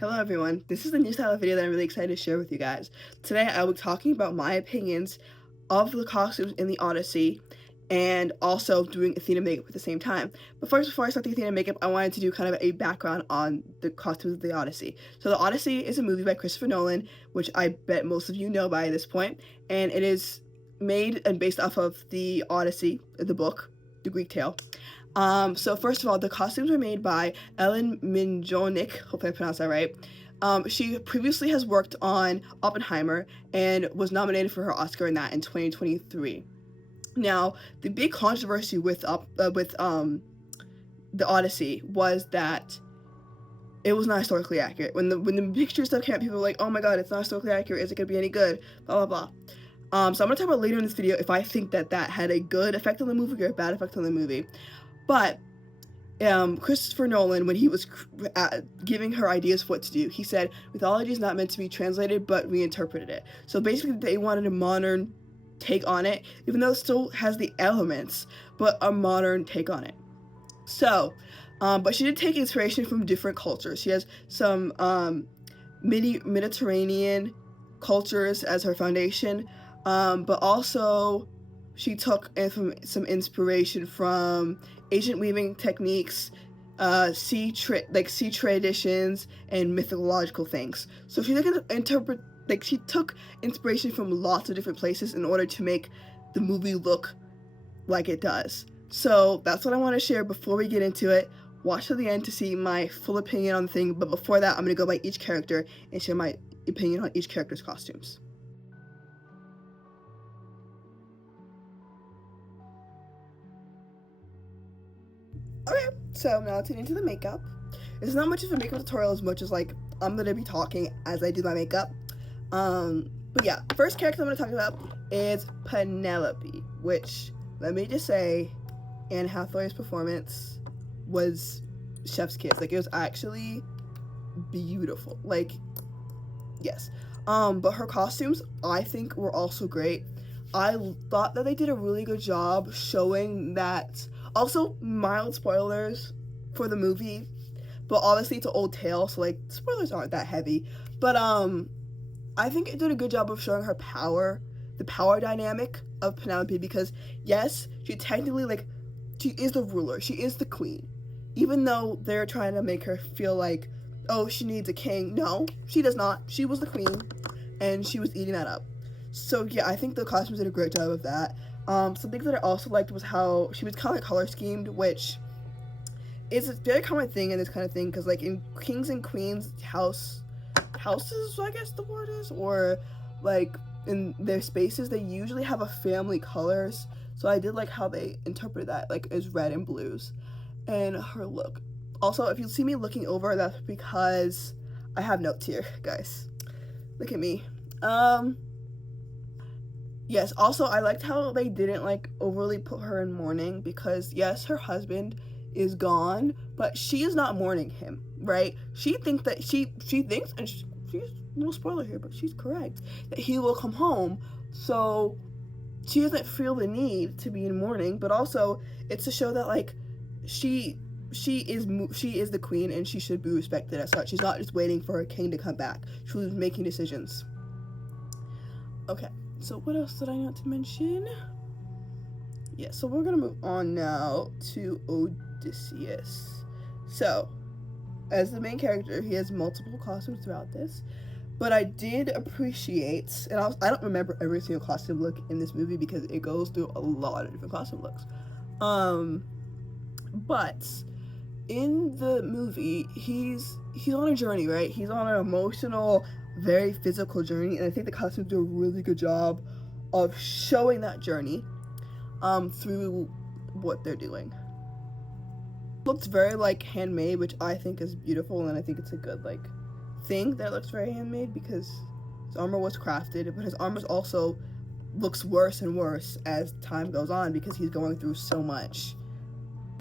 Hello everyone, this is a new style of video that I'm really excited to share with you guys. Today I will be talking about my opinions of the costumes in the Odyssey and also doing Athena makeup at the same time. But first, before I start the Athena makeup, I wanted to do kind of a background on the costumes of the Odyssey. So the Odyssey is a movie by Christopher Nolan, which I bet most of you know by this point, and it is made and based off of the Odyssey, the book, the Greek tale. So first of all, the costumes were made by Ellen Minjonik, hope I pronounced that right. She previously has worked on Oppenheimer and was nominated for her Oscar in that in 2023. Now, the big controversy with the Odyssey was that it was not historically accurate. When the picture stuff came out, people were like, "Oh my God, it's not historically accurate. Is it gonna be any good?" Blah blah blah. So I'm gonna talk about later in this video if I think that had a good effect on the movie or a bad effect on the movie. But Christopher Nolan, when he was giving her ideas for what to do, he said mythology is not meant to be translated but reinterpreted it. So basically they wanted a modern take on it, even though it still has the elements, but a modern take on it. So but she did take inspiration from different cultures. She has some Mediterranean cultures as her foundation, but also she took some inspiration from ancient weaving techniques, sea traditions, and mythological things. So she took inspiration from lots of different places in order to make the movie look like it does. So that's what I want to share before we get into it. Watch to the end to see my full opinion on the thing, but before that, I'm going to go by each character and share my opinion on each character's costumes. Okay, so now let's get into the makeup. It's not much of a makeup tutorial as much as like I'm gonna be talking as I do my makeup. But yeah, first character I'm gonna talk about is Penelope, which let me just say, Anne Hathaway's performance was chef's kiss. Like, it was actually beautiful. Like, yes. But her costumes I think were also great. I thought that they did a really good job showing that. Also, mild spoilers for the movie, but obviously it's an old tale, so like spoilers aren't that heavy. But I think it did a good job of showing her power, the power dynamic of Penelope, because yes, she technically, like, she is the ruler, she is the queen, even though they're trying to make her feel like, oh, she needs a king. No, she does not. She was the queen, and she was eating that up. So yeah, I think the costumes did a great job of that. Some things that I also liked was how she was kind of like color schemed, which is a very common thing in this kind of thing, because like in kings and queens houses, I guess the word is, or like in their spaces, they usually have a family colors. So I did like how they interpreted that, like as red and blues. And her look. Also, if you see me looking over, that's because I have notes here, guys. Look at me. Yes, also I liked how they didn't like overly put her in mourning, because yes, her husband is gone, but she is not mourning him, right? She thinks that she's no spoiler here, but she's correct that he will come home. So she doesn't feel the need to be in mourning, but also it's to show that like she is the queen and she should be respected as such. She's not just waiting for her king to come back. She was making decisions. Okay. So what else did I not to mention? Yeah, so we're gonna move on now to Odysseus. So, as the main character, he has multiple costumes throughout this, but I did appreciate, and I don't remember every single costume look in this movie because it goes through a lot of different costume looks. But in the movie, he's on a journey, right? He's on an emotional, very physical journey, and I think the costumes do a really good job of showing that journey through what they're doing. It looks very like handmade, which I think is beautiful, and I think it's a good like thing that looks very handmade, because his armor was crafted, but his armor also looks worse and worse as time goes on because he's going through so much.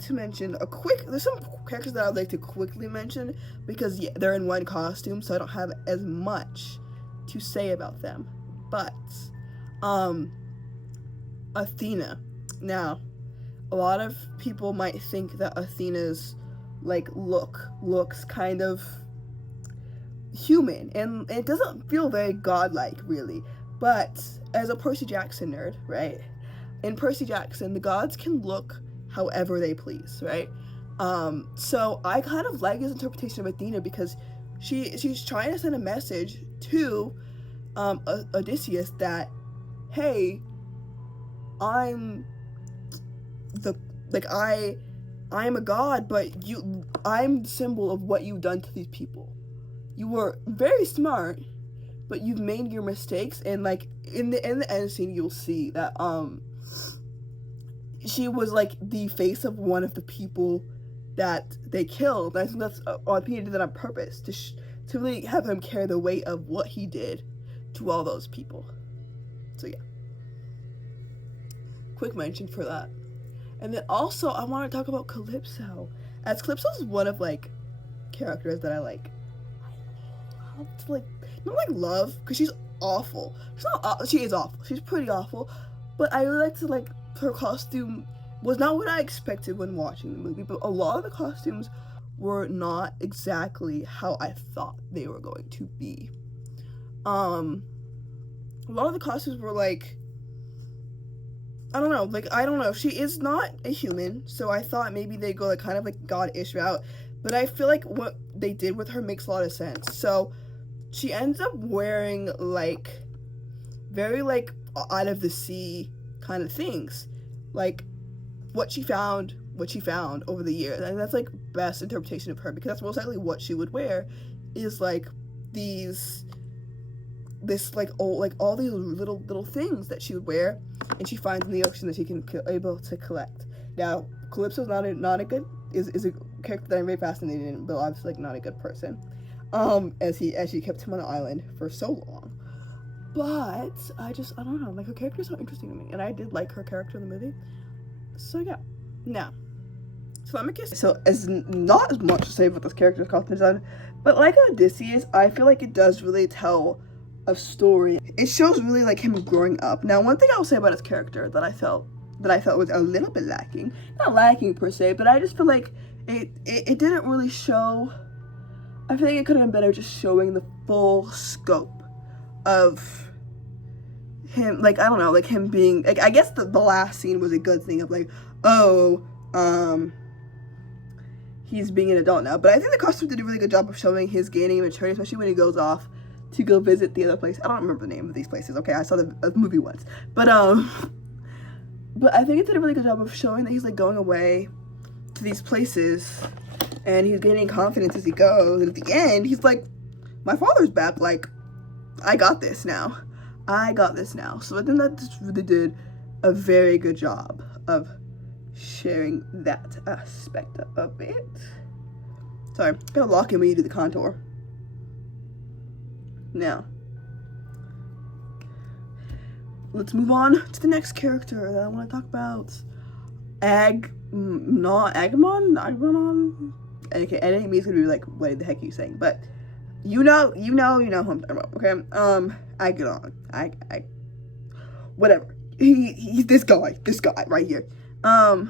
To mention there's some characters that I'd like to quickly mention, because yeah, they're in one costume, so I don't have as much to say about them. But Athena. Now, a lot of people might think that Athena's like looks kind of human, and it doesn't feel very godlike, really. But as a Percy Jackson nerd, right? In Percy Jackson, the gods can look however they please, right? So I kind of like his interpretation of Athena because she's trying to send a message to Odysseus that, hey, I'm the like I am a god, but I'm the symbol of what you've done to these people. You were very smart, but you've made your mistakes, and like in the end scene you'll see that she was like the face of one of the people that they killed. I think that's Athena did that on purpose to really have him carry the weight of what he did to all those people. So yeah, quick mention for that. And then also I want to talk about Calypso, as Calypso is one of like characters that I like love to like, not like love because she's awful. She is awful. She's pretty awful, but I really like to like her costume was not what I expected when watching the movie, but a lot of the costumes were not exactly how I thought they were going to be. A lot of the costumes were like, I don't know. She is not a human, so I thought maybe they go like kind of like god-ish route, but I feel like what they did with her makes a lot of sense. So she ends up wearing like very like out of the sea kind of things, like what she found over the years, and that's like best interpretation of her, because that's most likely what she would wear, is like this like old, like all these little things that she would wear, and she finds in the ocean that she can able to collect. Now Calypso's not a good is a character that I'm very fascinated in, but obviously like not a good person, as she kept him on the island for so long. But I don't know, like her character is so interesting to me, and I did like her character in the movie. So yeah, now Telemachus. So as not as much to say about this character's costume design, but like Odysseus, I feel like it does really tell a story. It shows really like him growing up. Now, one thing I will say about his character that I felt was a little bit lacking, not lacking per se, but I just feel like it didn't really show. I feel like it could have been better just showing the full scope of him, like, I don't know, like him being, like, I guess the last scene was a good thing of like, he's being an adult now, but I think the costume did a really good job of showing his gaining maturity, especially when he goes off to go visit the other place. I don't remember the name of these places, okay, I saw the movie once, but I think it did a really good job of showing that he's like going away to these places, and he's gaining confidence as he goes, and at the end, he's like, my father's back, like, I got this now. So I think that just really did a very good job of sharing that aspect of it. Sorry, gotta lock in when you do the contour. Now, let's move on to the next character that I want to talk about. Agamemnon? Okay, enemy's gonna be like, what the heck are you saying? But you know who I'm talking about, okay? Whatever. He's this guy right here. Wow,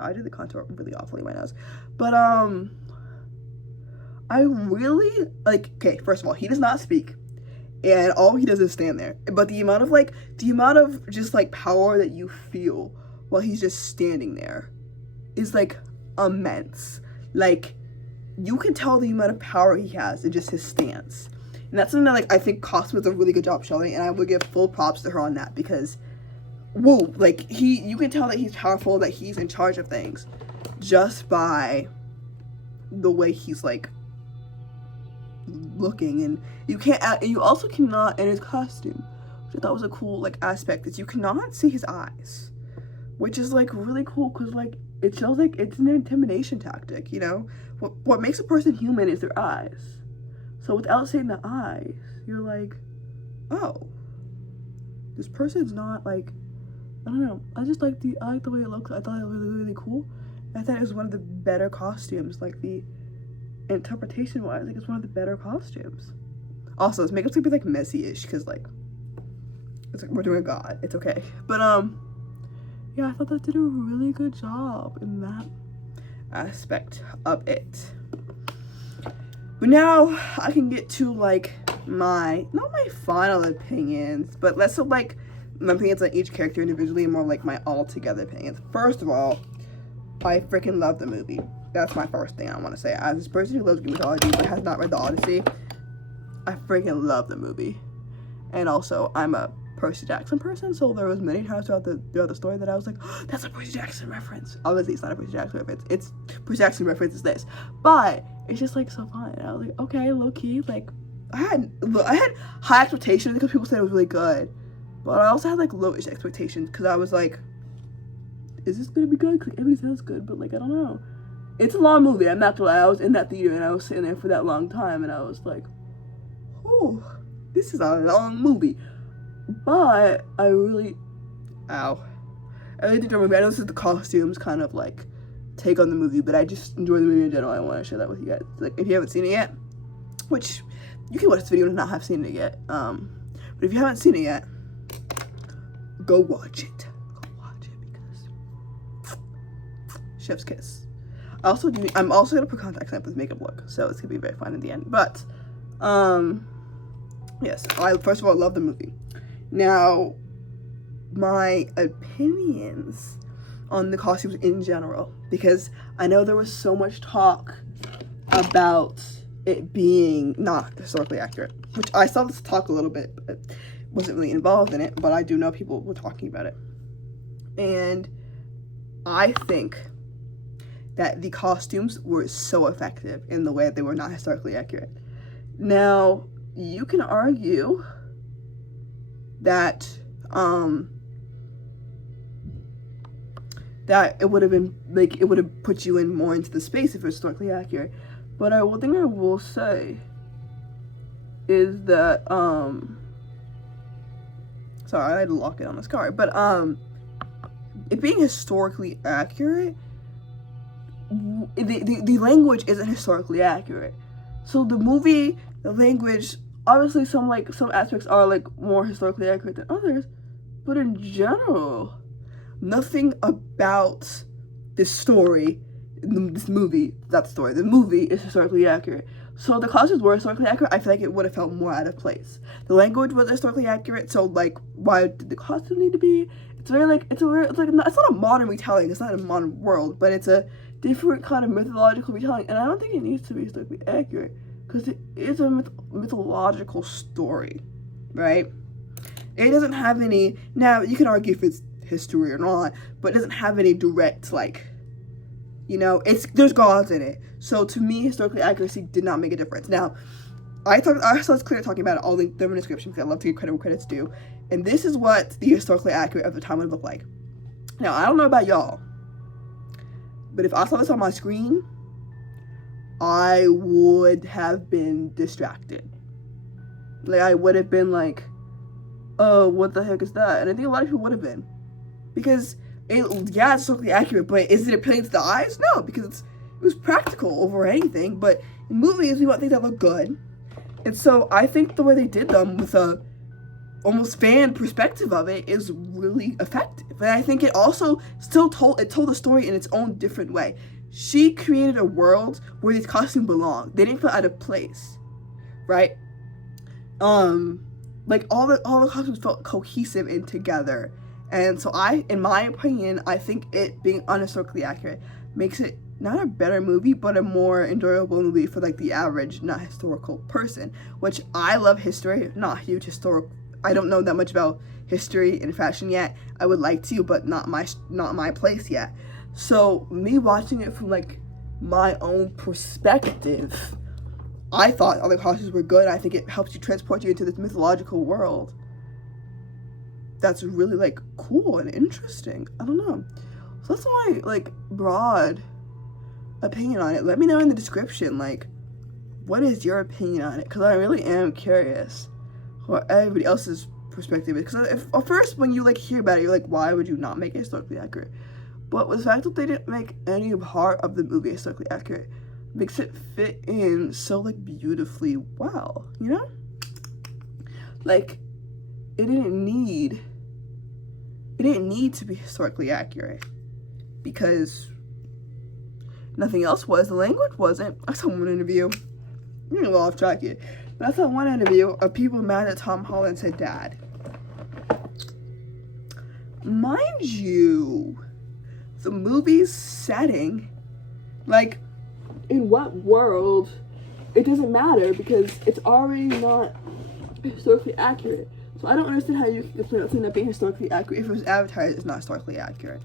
I did the contour really awfully in my nose. But, I really, like, okay, first of all, he does not speak, and all he does is stand there. But the amount of just, like, power that you feel while he's just standing there is, like, immense. Like, you can tell the amount of power he has in just his stance. And that's something that, like, I think Cosmo does a really good job showing, and I will give full props to her on that, because, whoa, like, you can tell that he's powerful, that he's in charge of things, just by the way he's, like, looking. And you also cannot, in his costume, which I thought was a cool, like, aspect, is you cannot see his eyes, which is, like, really cool, because, like, it shows, like, it's an intimidation tactic, you know? What makes a person human is their eyes. So without seeing the eyes, you're like, oh, this person's not, like, I don't know. I like the way it looks. I thought it was really, really cool. I thought it was one of the better costumes. Like, the interpretation-wise, like, it's one of the better costumes. Also, his makeup's gonna be, like, messy-ish, because, like, it's like, we're doing a god. It's okay. But, yeah, I thought that did a really good job in that aspect of it. But now I can get to like not my final opinions, but less of like my opinions on each character individually and more like my altogether opinions. First of all, I freaking love the movie. That's my first thing I want to say. As this person who loves Greek mythology but has not read the Odyssey, I freaking love the movie. And also, I'm a Percy Jackson person, so there was many times throughout the story that I was like, oh, that's a Percy Jackson reference. Obviously, it's not a Percy Jackson reference. It's Percy Jackson reference is this, but it's just like so fun. And I was like, okay, low key, like I had high expectations because people said it was really good, but I also had like lowish expectations because I was like, is this gonna be good? Because everybody says it's good, but like I don't know. It's a long movie. I'm not gonna lie. I was in that theater and I was sitting there for that long time, and I was like, oh, this is a long movie. But I really did the movie. I know this is the costumes kind of like take on the movie, but I just enjoy the movie in general. I want to share that with you guys. Like, if you haven't seen it yet, which you can watch this video and not have seen it yet. But if you haven't seen it yet, go watch it. Go watch it because chef's kiss. I'm also gonna put contacts in with makeup look, so it's gonna be very fun in the end. But yes, first of all, I love the movie. Now, my opinions on the costumes in general, because I know there was so much talk about it being not historically accurate, which I saw this talk a little bit, but wasn't really involved in it, but I do know people were talking about it. And I think that the costumes were so effective in the way that they were not historically accurate. Now, you can argue that that it would have been like it would have put you in more into the space if it was historically accurate. But one thing I will say is that sorry, I had to lock it on this card. But it being historically accurate, the language isn't historically accurate. So the movie, the language, obviously some aspects are like more historically accurate than others, but in general, nothing about this story, the movie is historically accurate. So the costumes were historically accurate. I feel like it would have felt more out of place. The language was historically accurate, so like, why did the costume need to be? It's not a modern retelling. It's not a modern world, but it's a different kind of mythological retelling, and I don't think it needs to be historically accurate because it is a mythological story, right? It doesn't have any. Now you can argue if it's history or not, but it doesn't have any direct there's gods in it. So to me, historically accuracy did not make a difference. Now, I saw this clear talking about it. I'll link them in the description because I love to give credit where credit's due. And this is what the historically accurate of the time would look like. Now, I don't know about y'all, but if I saw this on my screen, I would have been distracted. Like, I would have been like, oh, what the heck is that? And I think a lot of people would have been. Because, it's historically accurate, but is it appealing to the eyes? No, because it was practical over anything. But in movies, we want things that look good. And so I think the way they did them with a almost fan perspective of it is really effective. And I think it also told the story in its own different way. She created a world where these costumes belong. They didn't feel out of place, right? Like all the costumes felt cohesive and together. And so in my opinion, I think it being unhistorically accurate makes it not a better movie, but a more enjoyable movie for like the average not historical person, which I love history, not huge historical. I don't know that much about history and fashion yet. I would like to, but not my place yet. So me watching it from like my own perspective, I thought all the costumes were good. I think it helps you transport you into this mythological world. That's really like cool and interesting. I don't know. So that's my like broad opinion on it. Let me know in the description, like, what is your opinion on it? Because I really am curious what everybody else's perspective is. Because at first, when you like hear about it, you're like, why would you not make it historically accurate? But with the fact that they didn't make any part of the movie historically accurate makes it fit in so like beautifully well, you know? Like, it didn't need to be historically accurate because nothing else was. The language wasn't. I saw one interview I'm a little off track here. But I saw one interview of people mad at Tom Holland said dad. Mind you, the movie's setting, like, in what world, it doesn't matter because it's already not historically accurate. So I don't understand how you can complain about something not being historically accurate if it was advertised as not historically accurate.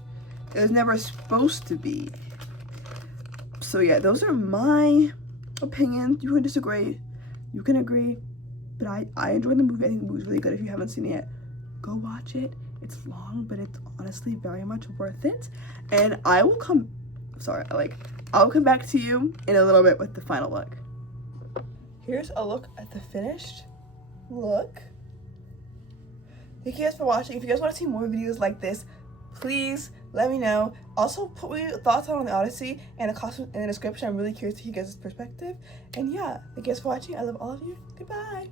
It was never supposed to be. So yeah, those are my opinions. You can disagree, you can agree, but I enjoyed the movie. I think the movie's really good. If you haven't seen it yet, go watch it. It's long, but it's honestly very much worth it. And I'll come back to you in a little bit with the final look. Here's a look at the finished look. Thank you guys for watching. If you guys want to see more videos like this, please let me know. Also, put your thoughts on the Odyssey and the costume in the description. I'm really curious to hear you guys' perspective. And yeah, thank you guys for watching. I love all of you. Goodbye.